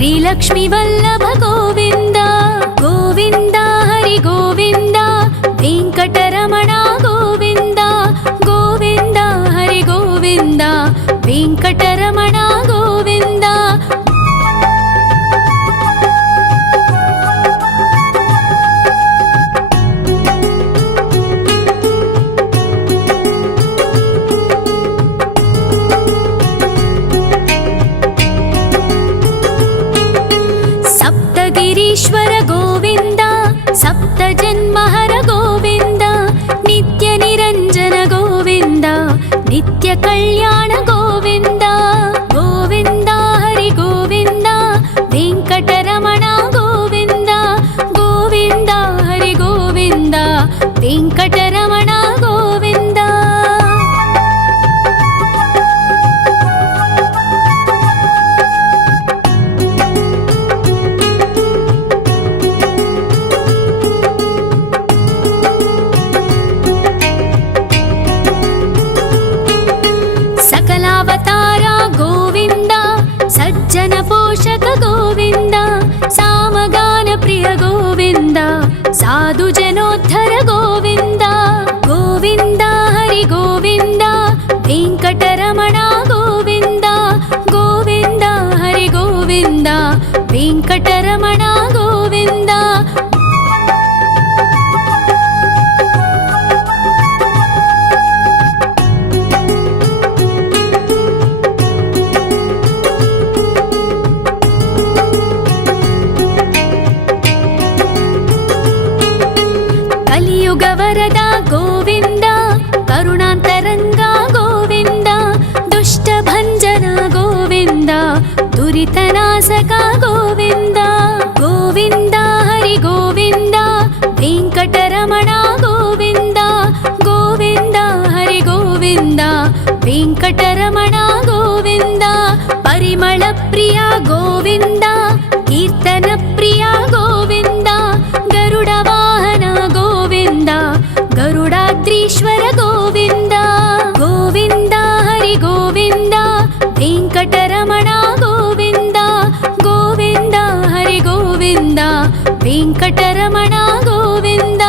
श्रीलक्ष्मी वल्लभ गोविन्द गोविन्द हरि गोविन्द वेङ्कटरमण गोविन्द गोविन्द हरि गोविन्द वेङ्कटरमण गोविन्द ईश्वर गोविन्द सप्तजन्महर गोविन्द नित्य निरञ्जन गोविन्द नित्य कल्याण गोविन्द गोविन्द हरि गोविन्द वेङ्कटरमण गोविन्द गोविन्द हरि गोविन्द वेङ्कटरमण गोविन्द सकलावतारा गोविन्द सज्जन पोषक गोविन्द सामगान प्रिय गोविन्द साधु जनोद्धर गोविन्द गोविन्द हरि गोविन्द वेङ्कटरमण गोविन्द गोविन्द हरि गोविन्द वेङ्कटरमण गोविन्द वरदा गोविन्द करुणान्तरङ्गा गोविन्द दुष्टभञ्जन गोविन्द दुरितनाशका गोविन्द गोविन्द हरि गोविन्द वेङ्कटरमण गोविन्द गोविन्द हरि गोविन्द वेङ्कटरमण गोविन्द परिमल प्रिया गोविन्द कीर्तन प्रिया गोविन्द गरुड वाहन गोविन्द गरुडाद्रीश्वर गोविन्द गोविन्द हरि गोविन्द वेङ्कटरमण गोविन्द गोविन्द हरि गोविन्द वेङ्कटरमण गोविन्द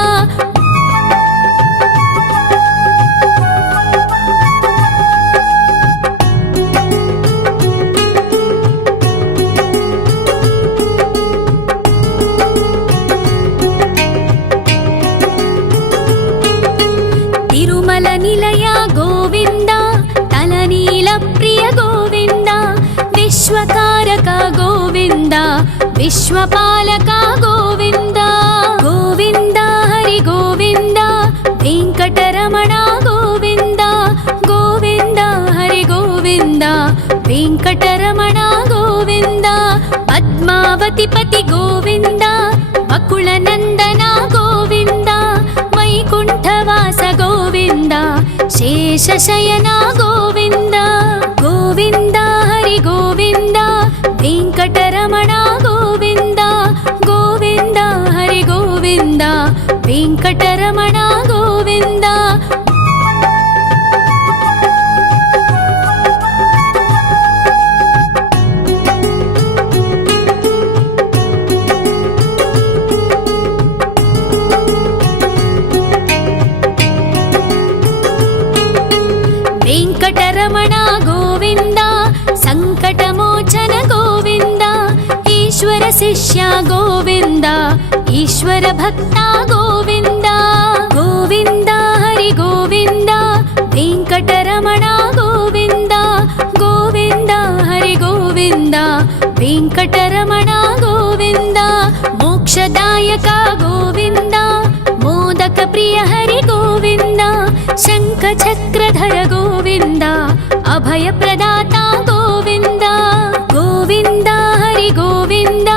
तिरुमल निलय गोविन्द तलनील प्रिय गोविन्द विश्वकारक गोविन्द विश्वपालक गोविन्द गोविन्द हरि गोविन्द वेङ्कटरमण गोविन्द गोविन्द हरि गोविन्द वेङ्कटरमण गोविन्द पद्मावती पति गोविन्द बकुलनन्दन गोविन्द वैकुण्ठवास गोविन्द शेषशयन गोविन्द गोविन्द हरि गोविन्द वेङ्कटरमण गोविन्द गोविन्द हरि गोविन्द वेङ्कटरमण गोविन्द वेङ्कटरमण गोविन्द सङ्कटमोचन गोविन्द ईश्वर शिष्य गोविन्द ईश्वर भक्त गोविन्द गोविन्द हरि गोविन्द वेङ्कटरमण गोविन्द गोविन्द हरि गोविन्द वेङ्कटरमण गोविन्द मोक्षदायक गोविन्द मोदक प्रिय हरि गोविन्द शङ्खचक्रधर गोविन्द अभयप्रदाता गोविन्द गोविन्द हरि गोविन्द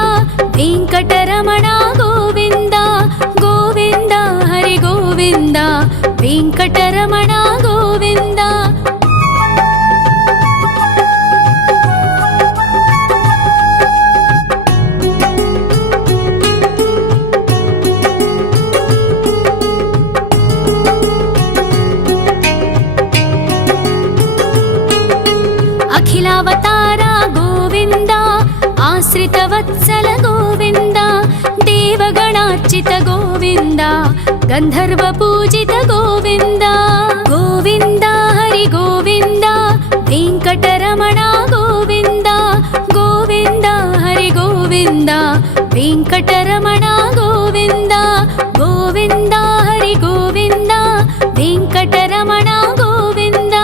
वेङ्कटरमण गोविन्द गोविन्द हरि गोविन्द वेङ्कटरमण गोविन्द अखिलावतारा गोविन्द आश्रित आश्रितवत्सल गोविन्द देवगणार्चित गोविन्द गन्धर्वपूजित गोविन्द गोविन्द हरि गोविन्द वेङ्कटरमण गोविन्द गोविन्द हरि गोविन्द वेङ्कटरमण गोविन्द गोविन्द हरि गोविन्द वेङ्कटरमण गोविन्द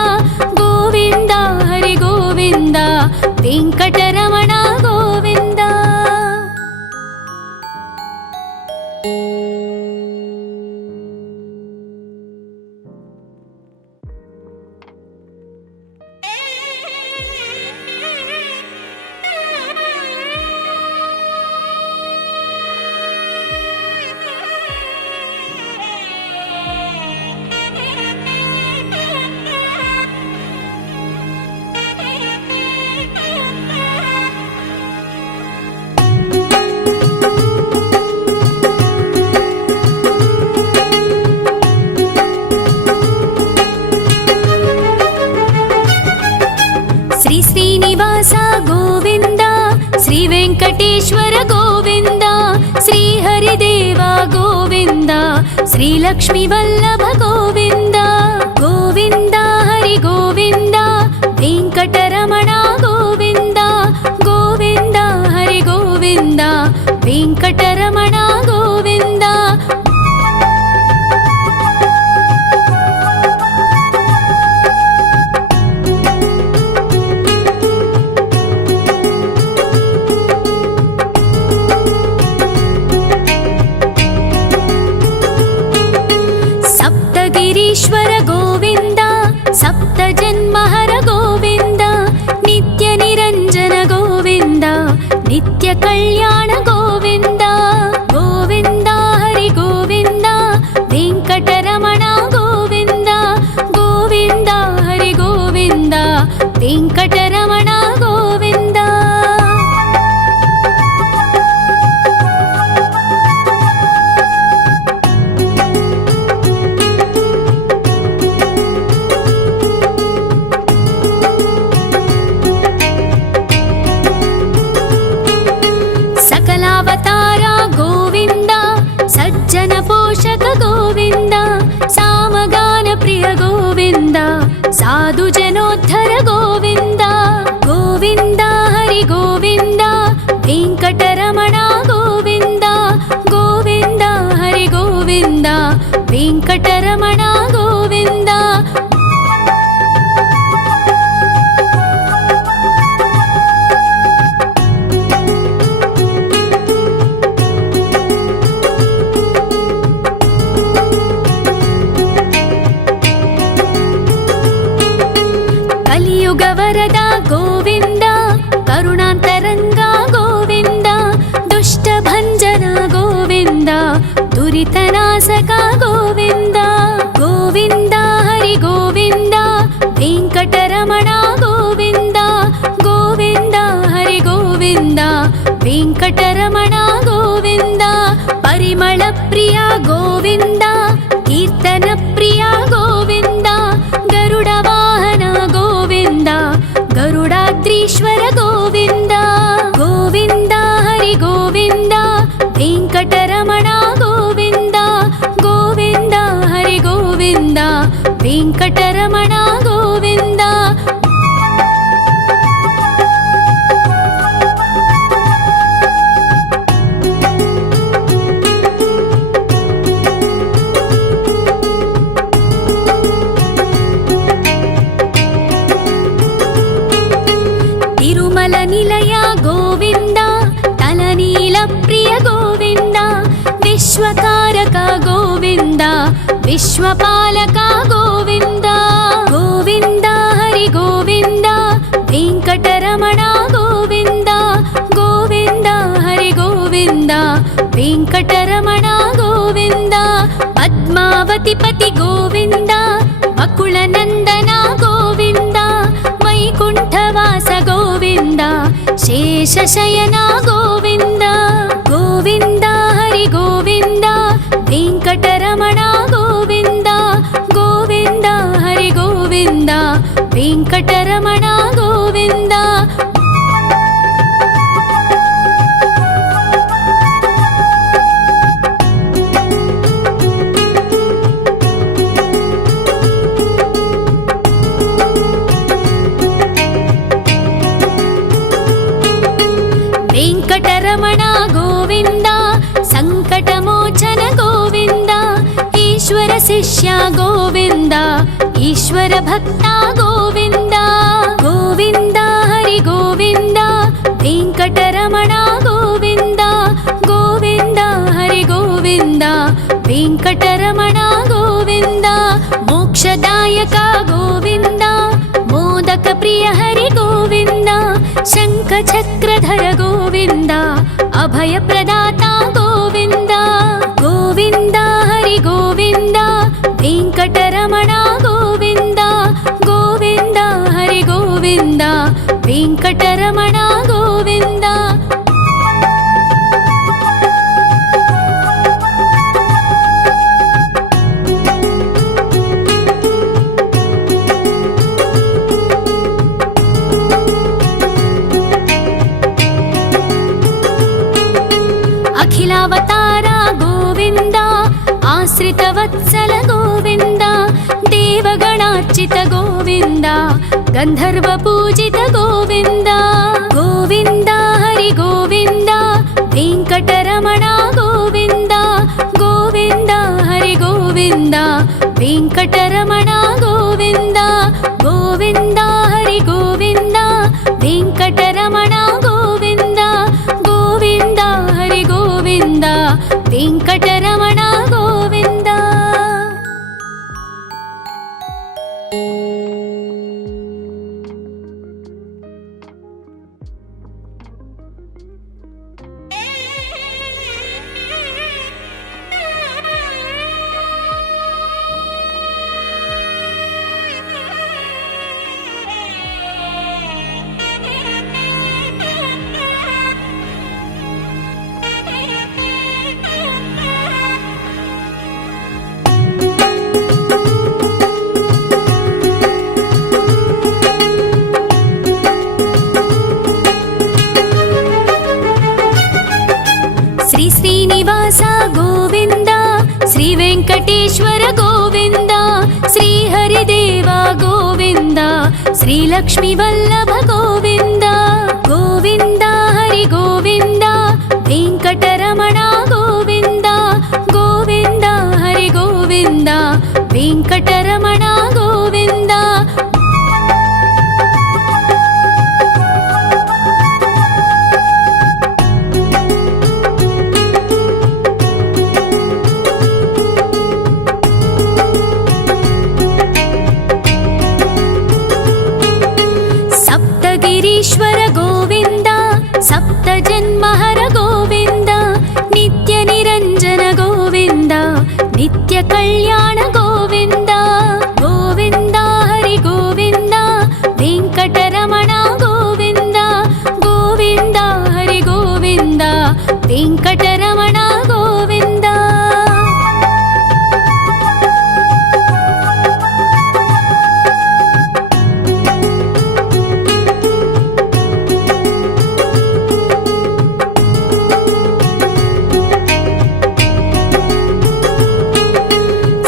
गोविन्द हरि गोविन्द वेङ्कटरमण गोविन्द। श्रीनिवास गोविन्द श्री वेङ्कटेश्वर गोविन्द श्री हरिदेव गोविन्द श्री लक्ष्मी वल्लभ गोविन्द गोविन्द हरि गोविन्द वेङ्कटरमण गोविन्द गोविन्द हरि गोविन्द वेङ्कटरमण गोविन्द। गिरीश्वर गोविन्द सप्तजन्महर गोविन्द नित्य निरञ्जन गोविन्द नित्य कल्याण गोविन्द गोविन्द हरि गोविन्द वेङ्कटरमण गोविन्द गोविन्द हरि गोविन्द वेङ्कटरमण गोविन्द। सकलावतार गोविन्द सज्जन पोषक गोविन्द सामगान प्रिय गोविन्द साधु जनोद्धर गोविन्द गोविन्द हरि गोविन्द वेङ्कटरमण गोविन्द गोविन्द हरि गोविन्द वेङ्कटरमण गोविन्द। कलियुगवरद गोविन्द करुणान्तरङ्ग गोविन्द दुष्टभञ्जन गोविन्द दुरितनाशक गोविन्द गोविन्द हरि गोविन्द वेङ्कटरमण गोविन्द गोविन्द हरि गोविन्द वेङ्कटरमण गोविन्द। परिमल प्रिय गोविन्द कीर्तन प्रिय गोविन्द गरुड वाहन गोविन्द गरुडाद्रीश्वर गोविन्द गोविन्द हरि गोविन्द वेङ्कटरमण गोविन्द गोविन्द हरि गोविन्द वेङ्कटरमण गोविन्द। तिरुमल निलय गोविन्द तलनील प्रिय गोविन्द विश्वकारक गोविन्द विश्वपालक गोविन्द गोविन्द हरि गोविन्द वेङ्कटरमण गोविन्द गोविन्द हरि गोविन्द वेङ्कटरमण गोविन्द। पद्मावति पति गोविन्द बकुलनन्दन गोविन्द वैकुण्ठवास गोविन्द शेषशयन गोविन्द गोविन्द हरि गोविन्द वेङ्कटरमण गोविन्द गोविन्द हरि गोविन्द वेङ्कटरमण गोविन्द। వెంకటరమణ గోవింద సంకటమోచన గోవింద ఈశ్వర శిష్య గోవింద ఈశ్వర భక్త గోవింద గోవింద హరి గోవింద వెంకటరమణ గోవింద గోవింద హరి గోవింద వెంకటరమణ గోవింద మోక్షదాయక గోవింద మోదక ప్రియ హరి గోవింద శంఖ చక్రధర గోవింద అభయ ప్రదాత గోవింద గోవింద హరి గోవింద వెంకటరమణ గోవింద గోవింద హరి గోవింద వెంకటరమణ గోవింద అఖిలావతార గోవింద ఆశ్రిత వత్సల గోవింద దేవగణార్చిత గోవింద గంధర్వ పూజిత గోవింద గోవింద హరి గోవింద వెంకటరమణ గోవింద గోవింద హరి గోవింద వెంకటరమణ గోవింద గోవింద హరి గోవింద వెంకటరమణ గోవింద గోవింద హరి గోవింద వెంకటరమణ గోవింద శ్రీ శ్రీనివాస గోవింద శ్రీ వెంకటేశ్వర గోవింద శ్రీ హరిదేవ గోవింద శ్రీ లక్ష్మీ వల్లభ గోవింద గోవింద హరి గోవింద వెంకటరమణ గోవింద గోవింద హరి గోవింద వెంకటరమణ గోవింద సప్తగిరీశ్వర గోవింద సప్త జన్మహర గోవింద నిత్య నిరంజన గోవింద నిత్య కళ్యాణ గోవింద గోవింద హరి గోవింద వెంకటరమణ గోవింద గోవింద హరి గోవింద వెంకటరమణ గోవింద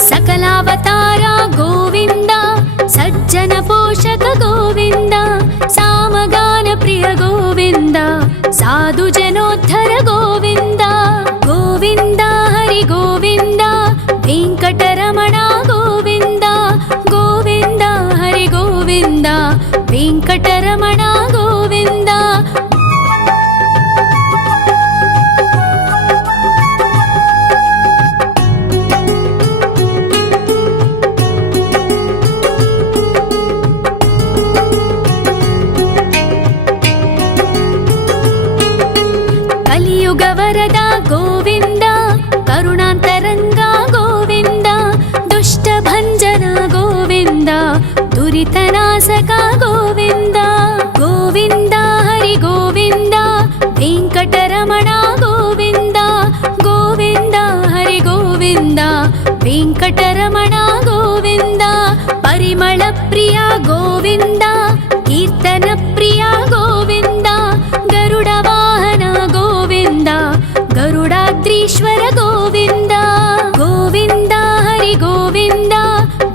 సకలావతార గోవింద సజ్జన పోషక గోవింద సామగాన ప్రియ గోవింద సాధు జనోద్ధర గోవింద గోవింద హరి గోవింద వెంకటరమణ గోవింద గోవింద హరి గోవింద వెంకటరమణ గోవింద కలియుగ వరద గోవింద కరుణాంతరంగ గోవింద దుష్ట భంజన గోవింద దురితనాశక గోవింద గోవింద హరి గోవింద వెంకటరమణ గోవింద గోవింద హరి గోవింద వెంకటరమణ గోవింద పరిమళ ప్రియ గోవింద కీర్తన ప్రియ గోవింద గరుడ వాహన గోవింద గరుడాద్రీశ్వర గోవింద గోవింద హరి గోవింద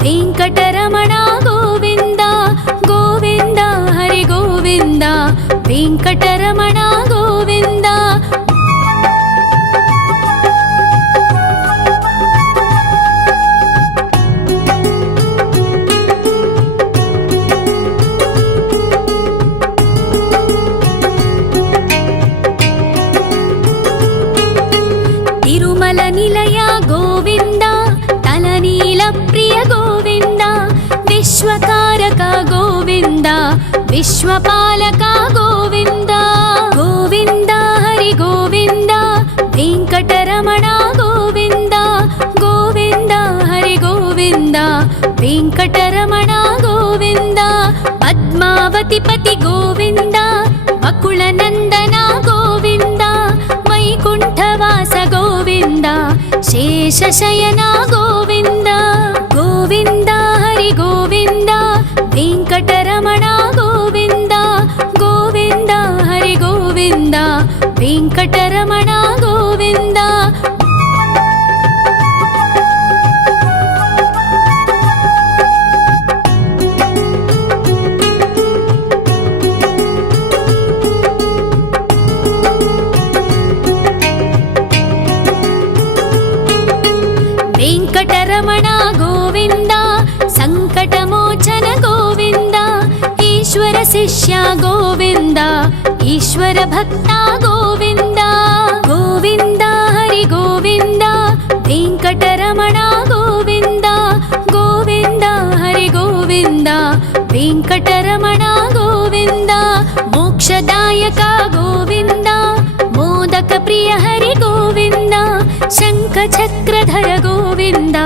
వెంకటరమణ గోవింద గోవింద హరి గోవింద వెంకటరమణ గోవింద తిరుమల నిలయ గోవింద తలనీల ప్రియ గోవింద విశ్వకారక గోవింద విశ్వపాలక గోవింద గోవింద హరి గోవింద వెంకటరమణ గోవింద గోవింద హరి గోవింద వెంకటరమణ గోవింద పద్మావతి పతి గోవింద వకుళ నందన గోవింద వైకుంఠవాస గోవింద శేషశయన గోవింద గోవింద హరి గోవింద వెంకటరమణ గోవింద గోవింద హరి గోవింద వెంకటరమణ గోవింద వెంకటరమణ గోవింద సంకటమోచన గోవింద ఈశ్వర శిష్య గోవింద ఈశ్వర భక్త గోవింద గోవింద హరి గోవింద వెంకటరమణ గోవింద గోవింద హరి గోవింద వెంకటరమణ గోవింద మోక్షదాయక గోవింద మోదక ప్రియ హరి గోవింద శంఖ చక్రధర గోవింద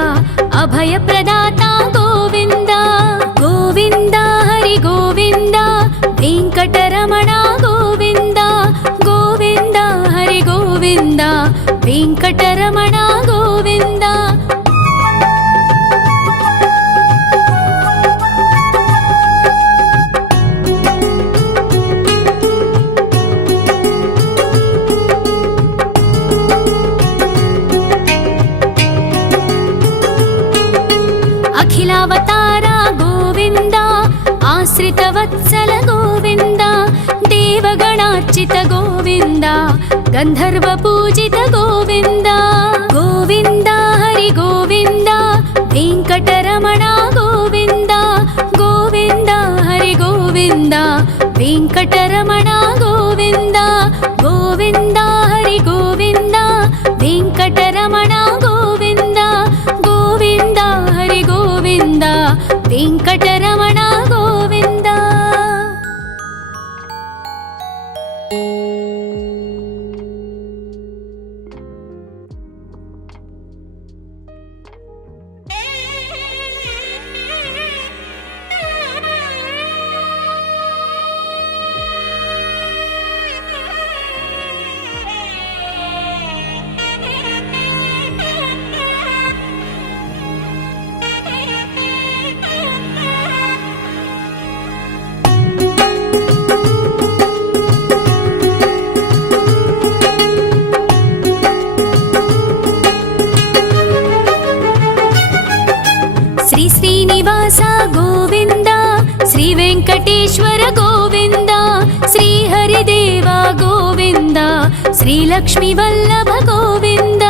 అభయ ప్రదాత గోవింద గోవింద హరి గోవింద వెంకటరమణ గోవింద గోవింద హరి గోవింద వెంకటరమణ గోవింద అఖిలావతార గోవింద ఆశ్రితవత్సల గోవింద దేవగణార్చిత గోవింద గంధర్వ పూజిత గోవింద గోవింద హరి గోవింద వెంకటరమణ గోవింద గోవింద హరి గోవింద వెంకటరమణ గోవింద గోవింద హరి గోవింద వెంకటరమణ గోవింద గోవింద హరి గోవింద వెంకటరమణ గోవింద శ్రీ శ్రీనివాస గోవింద శ్రీ వెంకటేశ్వర గోవింద శ్రీ హరిదేవ గోవింద శ్రీ లక్ష్మీ వల్లభ గోవింద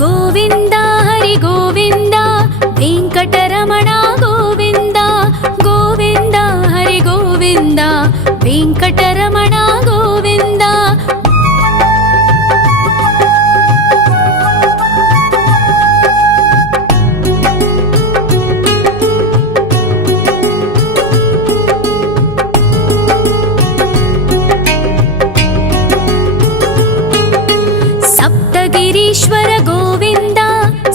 గోవింద హరి గోవింద వెంకటరమణ గోవింద గోవింద హరి గోవింద వెంకటరమణ గోవింద సప్తగిరీశ్వర గోవింద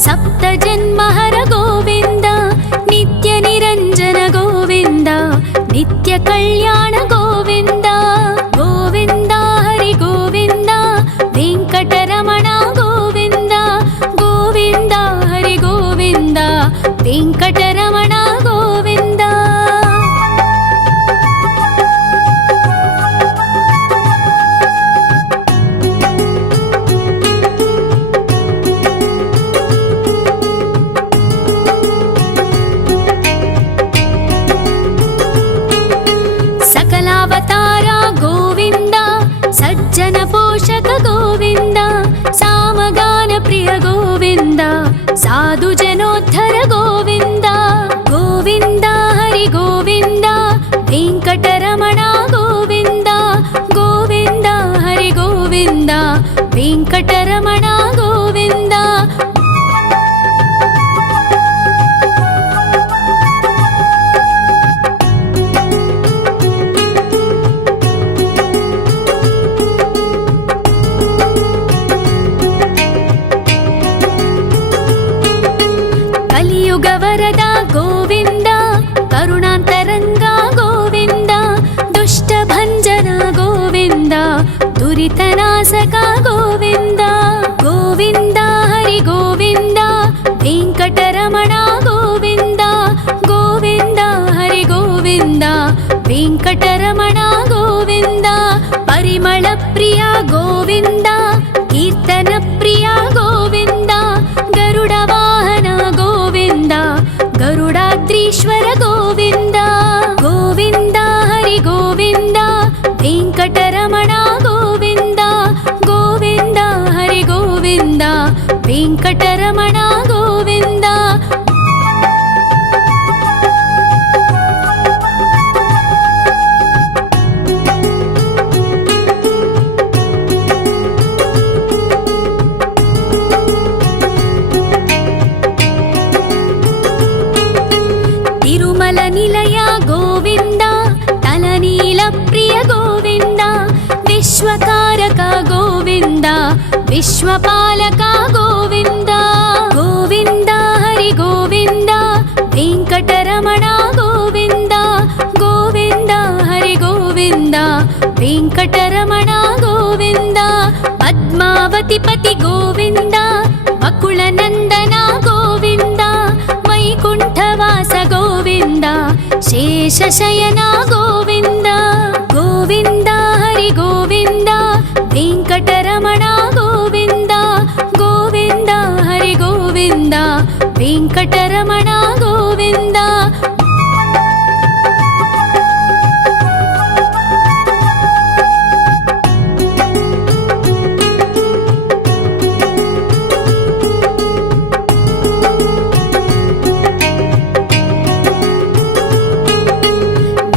సప్త జన్మహర గోవింద నిత్య నిరంజన గోవింద నిత్య కళ్యాణ గోవింద గోవింద హరి గోవింద వెంకటరమణ గోవింద గోవింద హరి గోవింద వెంకటరమణ గోవింద సకలావతార గోవింద సజ్జన పోషక గోవింద సామగాన ప్రియ గోవింద సాధు జనోద్ధర గోవింద గోవింద హరి గోవింద వెంకటరమణ గోవింద గోవింద హరి గోవింద వెంకటరమణ గోవింద వెంకటరమణ గోవింద. తిరుమల నిలయ గోవింద, తలనీల ప్రియ గోవింద, విశ్వకారక గోవింద, విశ్వపాలక గోవింద. గోవింద హరి గోవింద, వెంకటరమణ గోవింద. గోవింద హరి గోవింద, వెంకటరమణ గోవింద. పద్మావతి పతి గోవింద, వకుళ నందన గోవింద, వైకుంఠవాస గోవింద, శేషశయన గోవింద. గోవింద హరి గోవింద, వెంకటరమణ గోవింద. గోవింద హరి గోవింద, వెంకటరమణ గోవింద.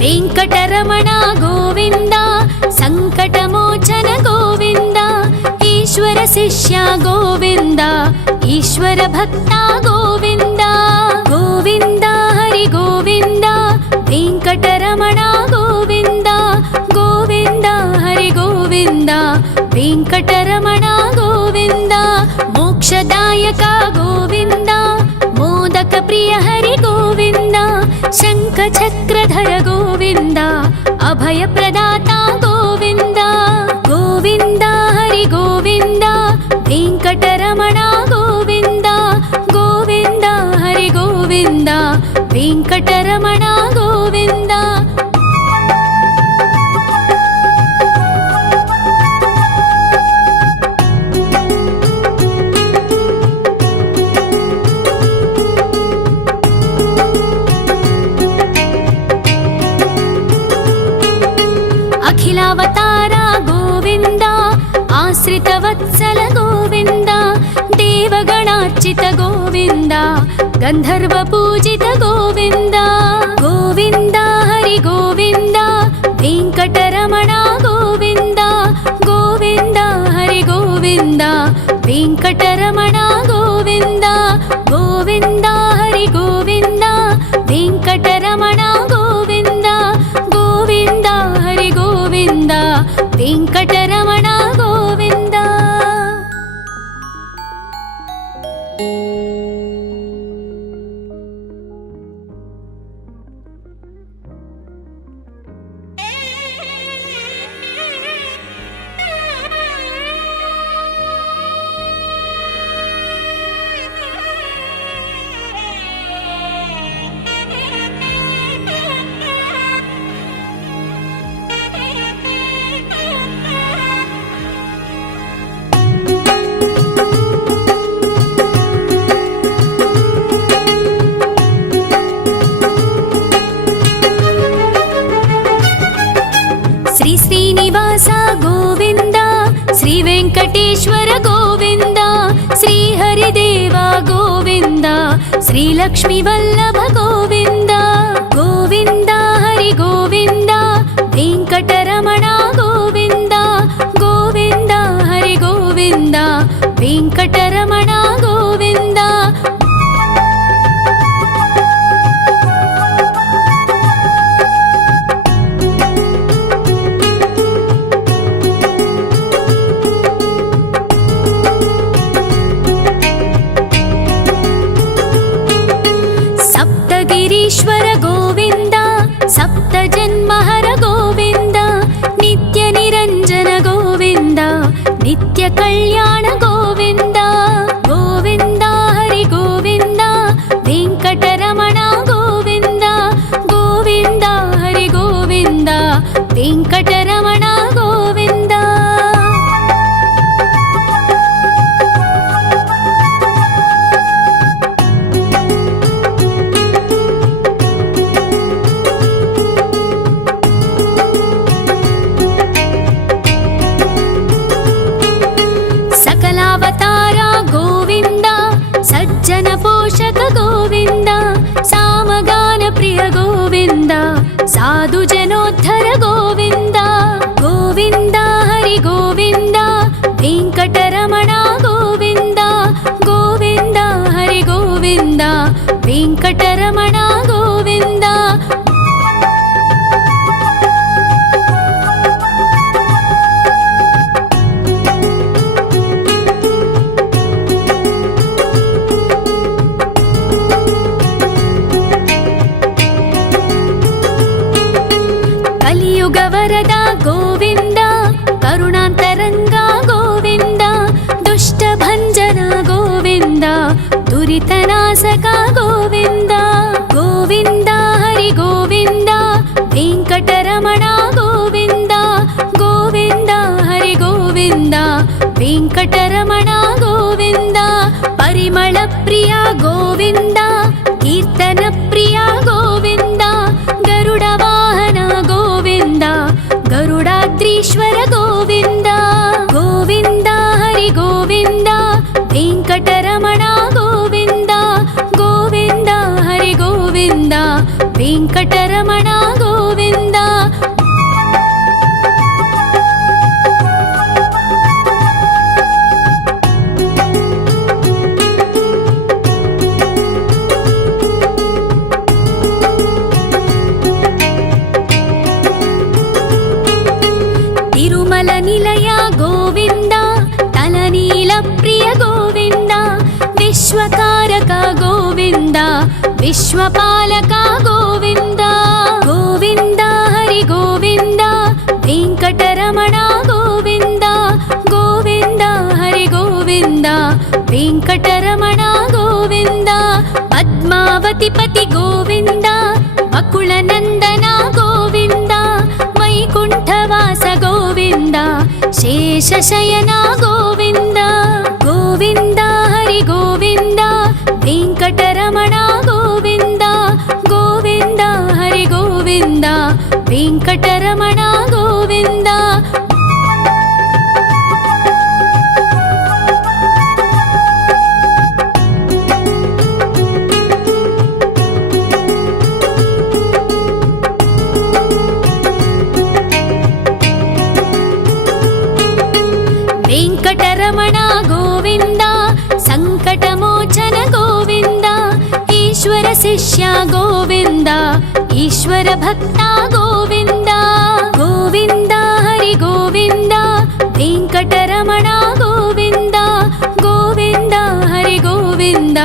వెంకటరమణ గోవింద, సంకటమోచన గోవింద, ఈశ్వర శిష్య గోవింద, ఈశ్వర భక్త గోవింద. గోవింద హరి గోవింద, వెంకటరమణ గోవింద. గోవింద హరి గోవింద, వెంకటరమణ గోవింద. మోక్షదాయక గోవింద, మోదక ప్రియ హరి గోవింద, శంఖ చక్రధర గోవింద, అభయ ప్రదాత గోవింద. గోవింద హరి గోవింద, వెంకటరమణ గోవింద. గోవింద హరి గోవింద, వెంకటరమణ గోవింద. అఖిలావతార గోవింద, ఆశ్రిత వత్సల గోవింద, దేవగణార్చిత గోవింద, గంధర్వ పూజిత గోవింద. గోవింద హరి గోవింద, వెంకటరమణ గోవింద. గోవింద హరి గోవింద, వెంకటరమణ గోవింద. గోవింద హరి గోవింద, వెంకటరమణ గోవింద. గోవింద హరి గోవింద, వెంకటరమణ గోవింద. శ్రీ శ్రీనివాస గోవింద, శ్రీ వెంకటేశ్వర గోవింద, శ్రీ హరిదేవ గోవింద, శ్రీ లక్ష్మీ వల్లభ గోవింద. గోవింద హరి గోవింద, వెంకటరమణ గోవింద. గోవింద హరి గోవింద, వెంకటరమణ గోవింద. సప్తగిరీశ్వర గోవింద, సప్త జన్మహర గోవింద, నిత్య నిరంజన గోవింద, నిత్య కళ్యాణ గోవింద. గోవింద హరి గోవింద, వెంకటరమణ గోవింద. గోవింద హరి గోవింద, వెంకటరమణ గోవింద. సకలావతార గోవింద, साधु जनोद्धर गोविन्द गोविन्द हरि गोविन्द वेङ्कटरमण गोविन्द गोविन्द हरि गोविन्द वेङ्कटरमण गोविन्द कलियुगवरद गोविन्द करुणान्तरङ्ग गोविन्द दुष्टभञ्जन गोविन्द दुरितनाशक गोविन्द गोविन्द हरि गोविन्द वेङ्कटरमण गोविन्द गोविन्द हरि गोविन्द वेङ्कटरमण गोविन्द परिमलप्रिय गोविन्द कीर्तनप्रिय गोविन्द गरुडवाहन गोविन्द गरुडाद्रीश्वर गोविन्द गोविन्द हरि गोविन्द वेङ्कटरमण गोविन्द गोविन्द हरि गोविन्द वेङ्कटरमण गोविन्द तिरुमल निलय गोविन्द तलनील प्रिय गोविन्द विश्वकारक गोविन्द विश्वपालक गोविन्द गोविन्द हरि गोविन्द वेङ्कटरमण गोविन्द गोविन्द हरि गोविन्द वेङ्कटरमण गोविन्द पद्मावतिपति गोविन्द अकुलनन्दन गोविन्द वैकुण्ठवास गोविन्द शेषशयन गोविन्द गोविन्द हरि गोविन्द वेङ्कटरमण गोविन्द गोविन्द हरि गोविन्द वेङ्कटरमण गोविन्द वेङ्कटरमण गोविन्द सङ्कटमोचन गोविन्द ईश्वर शिष्य गोविन्द ईश्वर भक्त गोविन्द गोविन्द हरि गोविन्द वेङ्कटरमण गोविन्द गोविन्द हरि गोविन्द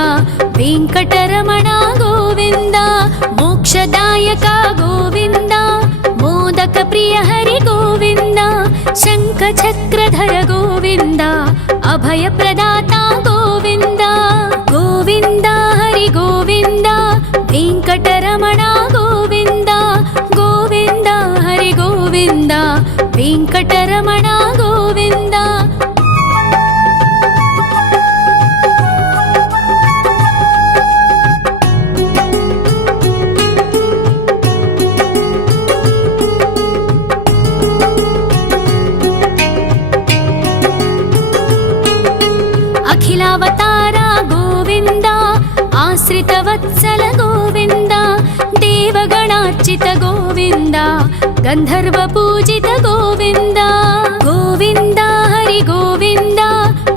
वेङ्कटरमण गोविन्द मोक्षदायक गोविन्द मोदक प्रिय हरि गोविन्द शङ्खचक्रधर गोविन्द अभयप्रदाता गोविन्द गोविन्द हरि गोविन्द वेङ्कटरमण गोविन्द गोविन्द हरि गोविन्द वेङ्कटरमण गोविन्द अखिलावतार गोविन्द आश्रितवत्सल गोविन्द देवगणार्चित गोविन्द गन्धर्वपूजित गोविन्द गोविन्द हरि गोविन्द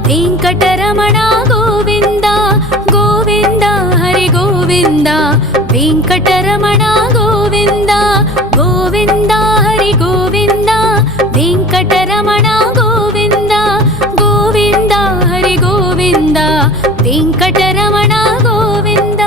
वेङ्कटरमण गोविन्द गोविन्द हरि गोविन्द वेङ्कटरमण गोविन्द गोविन्द हरि गोविन्द वेङ्कटरमण गोविन्द गोविन्द हरि गोविन्द वेङ्कटरमण गोविन्द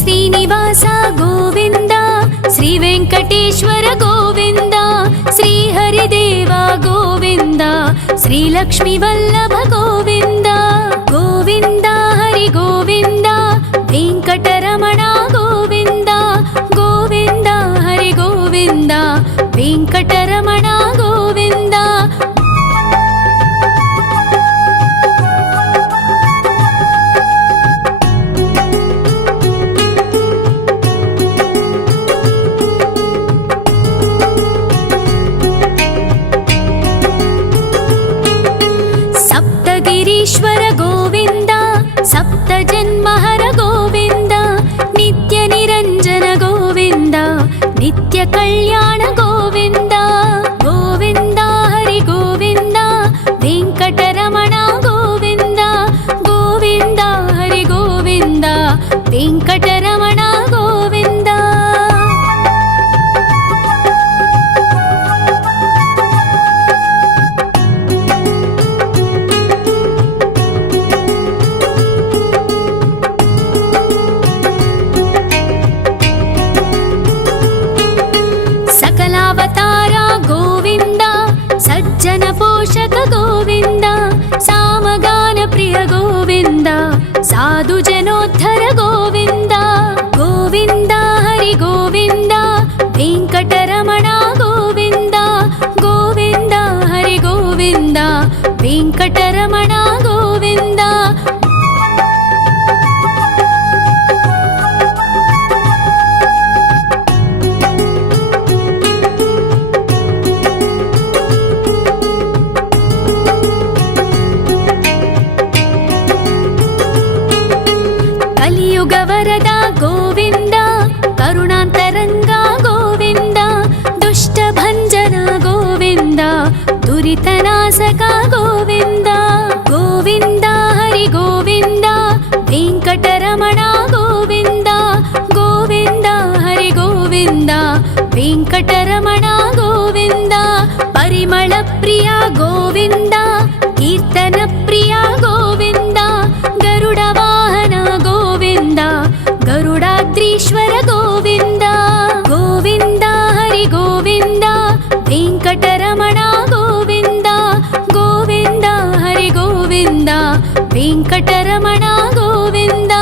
श्रीनिवास गोविन्द श्री वेङ्कटेश्वर गोविन्द श्री हरिदेव गोविन्द श्रीलक्ष्मी वल्लभ गोविन्द गोविन्द हरि गोविन्द वेङ्कटरमण गोविन्द गोविन्द हरि गोविन्द वेङ्कटरमण गोविन्द ईश्वर गोविन्द सप्तजन्महर गोविन्द नित्यनिरञ्जन गोविन्द नित्यकल्याण गोविन्द गोविन्द हरि गोविन्द वेङ्कटरमण गोविन्द गोविन्द हरि गोविन्द वेङ्कटरमण गोविन्द सकलावतारा गोविन्द सज्जन पोषक गोविन्द सामगान प्रिय गोविन्द साधु जनोद्धर गोविन्द गोविन्द हरि गोविन्द वेङ्कटरमण गोविन्द गोविन्द हरि गोविन्द वेङ्कटरमण गोविन्द कलियुगवरदा गोविन्द करुणान्तरङ्गा गोविन्द दुष्टभञ्जना गोविन्द दुरितनाशका गोविन्द गोविन्द हरि गोविन्द वेङ्कटरमण गोविन्द गोविन्द हरि गोविन्द वेङ्कटरमण गोविन्द परिमलप्रिया गोविन्द कीर्तनप्रिया गोविन्द गरुडवाहन गोविन्द गरुडाद्रीश्वर गोविन्द गोविन्द हरि गोविन्द वेङ्कटरमण गोविन्द गोविन्द हरि गोविन्द वेङ्कटरमण गोविन्द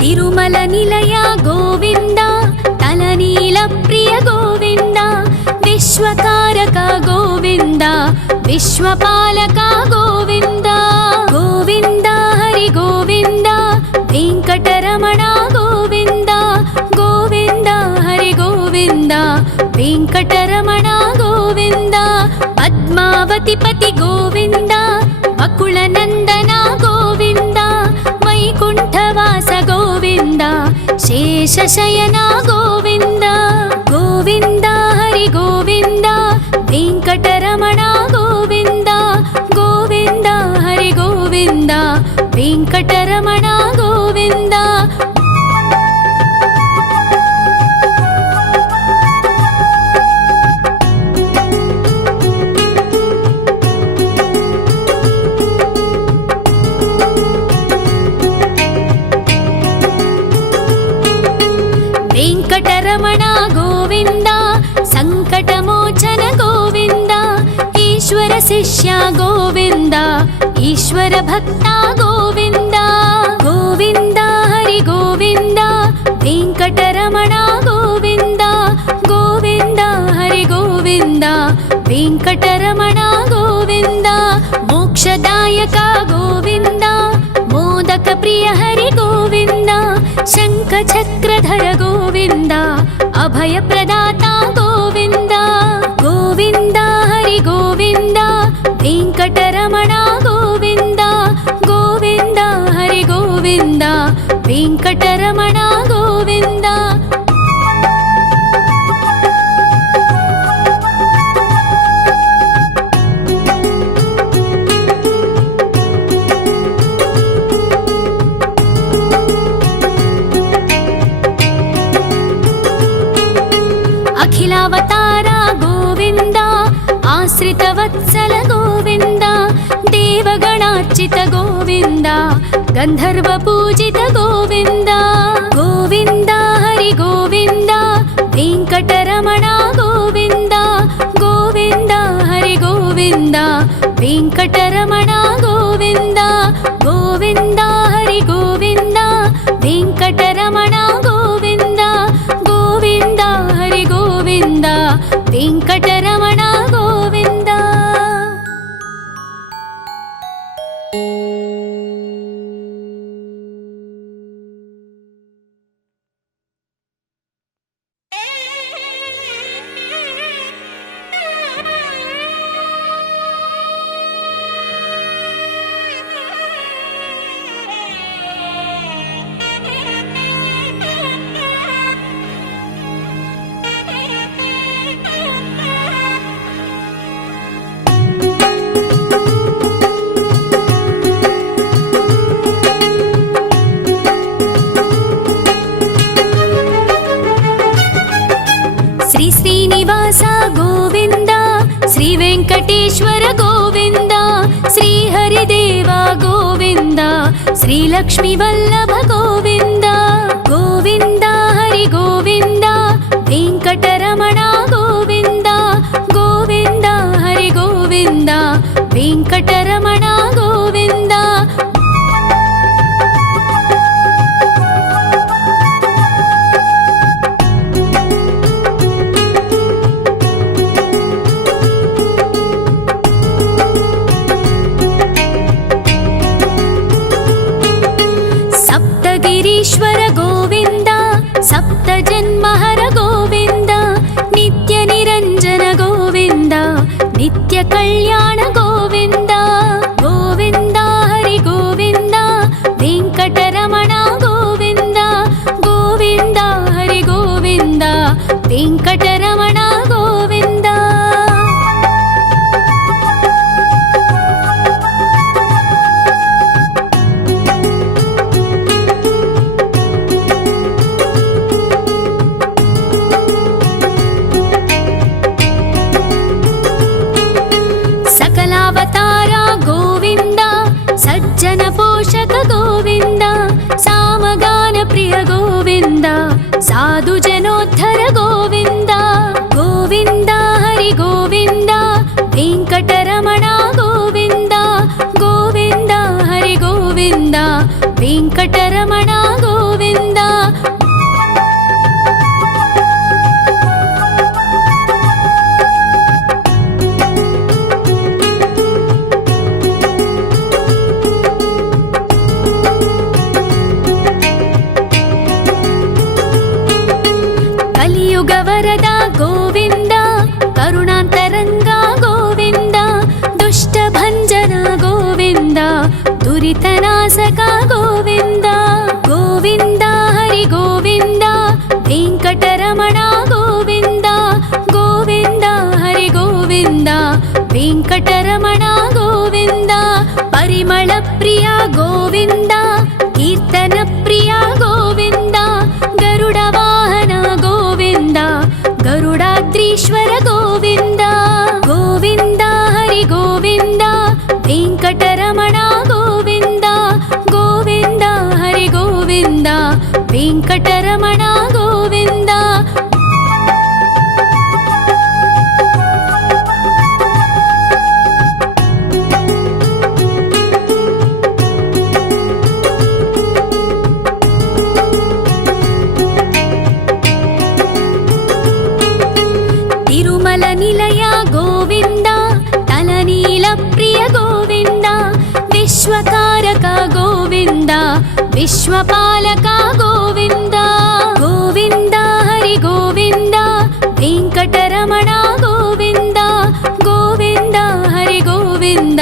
तिरुमल निलय गोविन्द तलनील प्रिय गोविन्द विश्वकारक गोविन्द विश्वपालक गोविन्द गोविन्द हरि गोविन्द वेङ्कटरमण गोविन्द गोविन्द हरि गोविन्द वेङ्कटरमण गोविन्द पद्मावतिपति गोविन्द वकुलनन्दन गोविन्द वैकुण्ठवास गोविन्द शेषशयन गोविन्द गोविन्द हरि गोविन्द वेङ्कटरमण गोविन्द गोविन्द हरि गोविन्द वेङ्कटरमण गोविन्द वेङ्कटरमण गोविन्द सङ्कटमोचन गोविन्द ईश्वर शिष्य गोविन्द ईश्वर भक्त गोविन्द गोविन्द हरि गोविन्द वेङ्कटरमण गोविन्द गोविन्द हरि गोविन्द वेङ्कटरमण गोविन्द मोक्षदायक गोविन्द मोदक प्रिय हरि गोविन्द शङ्खचक्रधर गोविन्द अभयप्रदाता गोविन्द गोविन्द हरि गोविन्द वेङ्कटरमण गोविन्द गोविन्द हरि गोविन्द वेङ्कटरमण गोविन्द अखिलावतारा गोविन्द आश्रितव ಗೋವಿಂದ ಗಂಧರ್ವ ಪೂಜಿತ ಗೋವಿಂದ ಗೋವಿಂದ ಹರಿ ಗೋವಿಂದ ವೆಂಕಟರಮಣ ಗೋವಿಂದ ಗೋವಿಂದ ಹರಿ ಗೋವಿಂದ ವೆಂಕಟರಮಣ ಗೋವಿಂದ ಗೋವಿಂದ ಹರಿ ಗೋವಿಂದ ವೆಂಕಟರಮಣ ಗೋವಿಂದ ಗೋವಿಂದ ಹರಿ ಗೋವಿಂದ ವೆಂಕಟರಮಣ ಗೋವಿಂದ. శ్రీ శ్రీనివాస గోవింద శ్రీ వెంకటేశ్వర గోవింద శ్రీ హరిదేవ గోవింద శ్రీ లక్ష్మీ వల్లభ గోవింద గోవింద హరి గోవింద వెంకటరమణ గోవింద గోవింద హరి గోవింద వెంకటరమణ గోవింద. సప్తగిరీశ్వర గోవింద సప్త జన్మహర గోవింద నిత్య నిరంజన గోవింద నిత్య కళ్యాణ గోవింద గోవింద హరి గోవింద వెంకటరమణ గోవింద గోవింద హరి గోవింద వెంకటరమణ గోవింద. సకలావతార గోవింద సజ్జన పోషక గోవింద సామగాన ప్రియ గోవింద సాధు జనోద్ధర గోవింద గోవింద హరి గోవింద వెంకటరమణ గోవింద గోవింద హరి గోవింద వెంకటరమణ గోవింద. కలియుగ వరద గోవింద కరుణాంతరంగ గోవింద దుష్ట భంజన గోవింద దురితనాశక గోవింద గోవింద హరి గోవింద వెంకటరమణ గోవింద గోవింద హరి గోవింద వెంకటరమణ గోవింద. పరిమళ ప్రియ గోవింద కీర్తన ప్రియ గోవింద గరుడ వాహన గోవింద గరుడాద్రీశ్వర గోవింద గోవింద హరి గోవింద వెంకటరమణ గోవింద గోవింద హరి గోవింద వెంకటరమణ గోవింద. తిరుమల నిలయ గోవింద తలనీల ప్రియ గోవింద విశ్వకారక గోవింద విశ్వపాలక గోవింద గోవింద హరి గోవింద వెంకటరమణ గోవింద గోవింద హరి గోవింద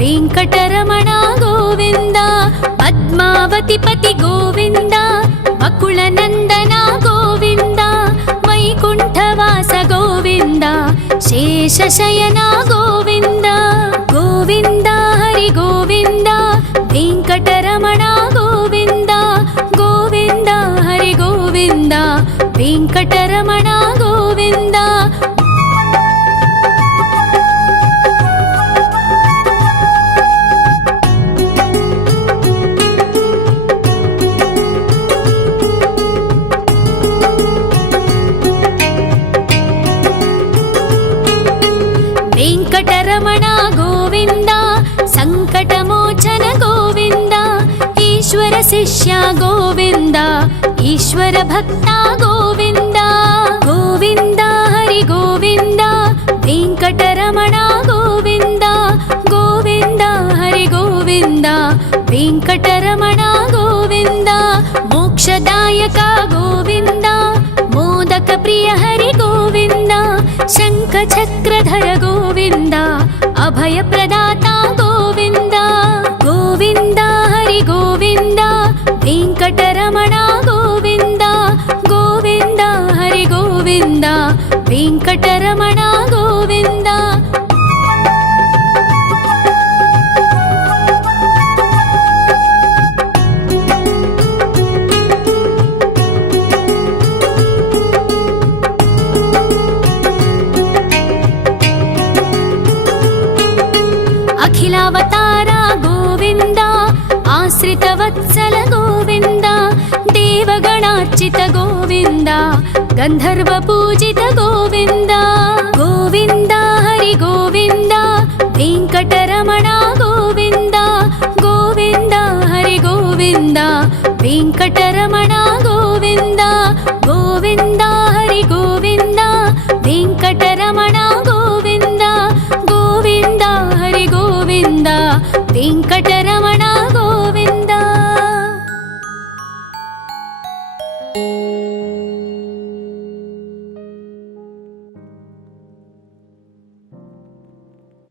వెంకటరమణ గోవింద. పద్మావతి పతి గోవింద బకుళ నందన గోవింద వైకుంఠవాస గోవింద శేషశయన గోవింద గోవింద హరి గోవింద వెంకటరమణ గోవింద గోవింద హరి గోవింద వెంకటరమణ గోవింద. ಈಶ್ವರ ಶಿಷ್ಯ ಗೋವಿಂದ ಈಶ್ವರ ಭಕ್ತ ಗೋವಿಂದ ಗೋವಿಂದ ಹರಿ ಗೋವಿಂದ ವೆಂಕಟರಮಣ ಗೋವಿಂದ ಗೋವಿಂದ ಹರಿ ಗೋವಿಂದ ವೆಂಕಟರಮಣ ಗೋವಿಂದ ಮೋಕ್ಷದಾಯಕ ಗೋವಿಂದ ಮೋದಕ ಪ್ರಿಯ ಹರಿ ಗೋವಿಂದ ಶಂಖ ಚಕ್ರಧರ ಗೋವಿಂದ ಅಭಯ ಪ್ರದಾತ ಗೋವಿಂದ ಗೋವಿಂದ ಹರಿ ಗೋವಿಂದ ವೆಂಕಟರಮಣ ಗೋವಿಂದ ಗೋವಿಂದ ಹರಿ ಗೋವಿಂದ ವೆಂಕಟರಮಣ ಗೋವಿಂದ ಅಖಿಲಾವತಾರ ಗೋವಿಂದ ಆಶ್ರಿತ ವತ್ಸಲ ಗೋವಿಂದ ದೇವಗಣಾರ್ಚಿತ ಗೋವಿಂದ ಗಂಧರ್ವ ಪೂಜಿತ ಗೋವಿಂದ ಗೋವಿಂದ ಹರಿ ಗೋವಿಂದ ವೆಂಕಟರಮಣ ಗೋವಿಂದ ಗೋವಿಂದ ಹರಿ ಗೋವಿಂದ ವೆಂಕಟರಮಣ ಗೋವಿಂದ ಗೋವಿಂದ ಹರಿ ಗೋವಿಂದ ವೆಂಕಟರಮಣ ಗೋವಿಂದ ಗೋವಿಂದ ಹರಿ ಗೋವಿಂದ ವೆಂಕಟರ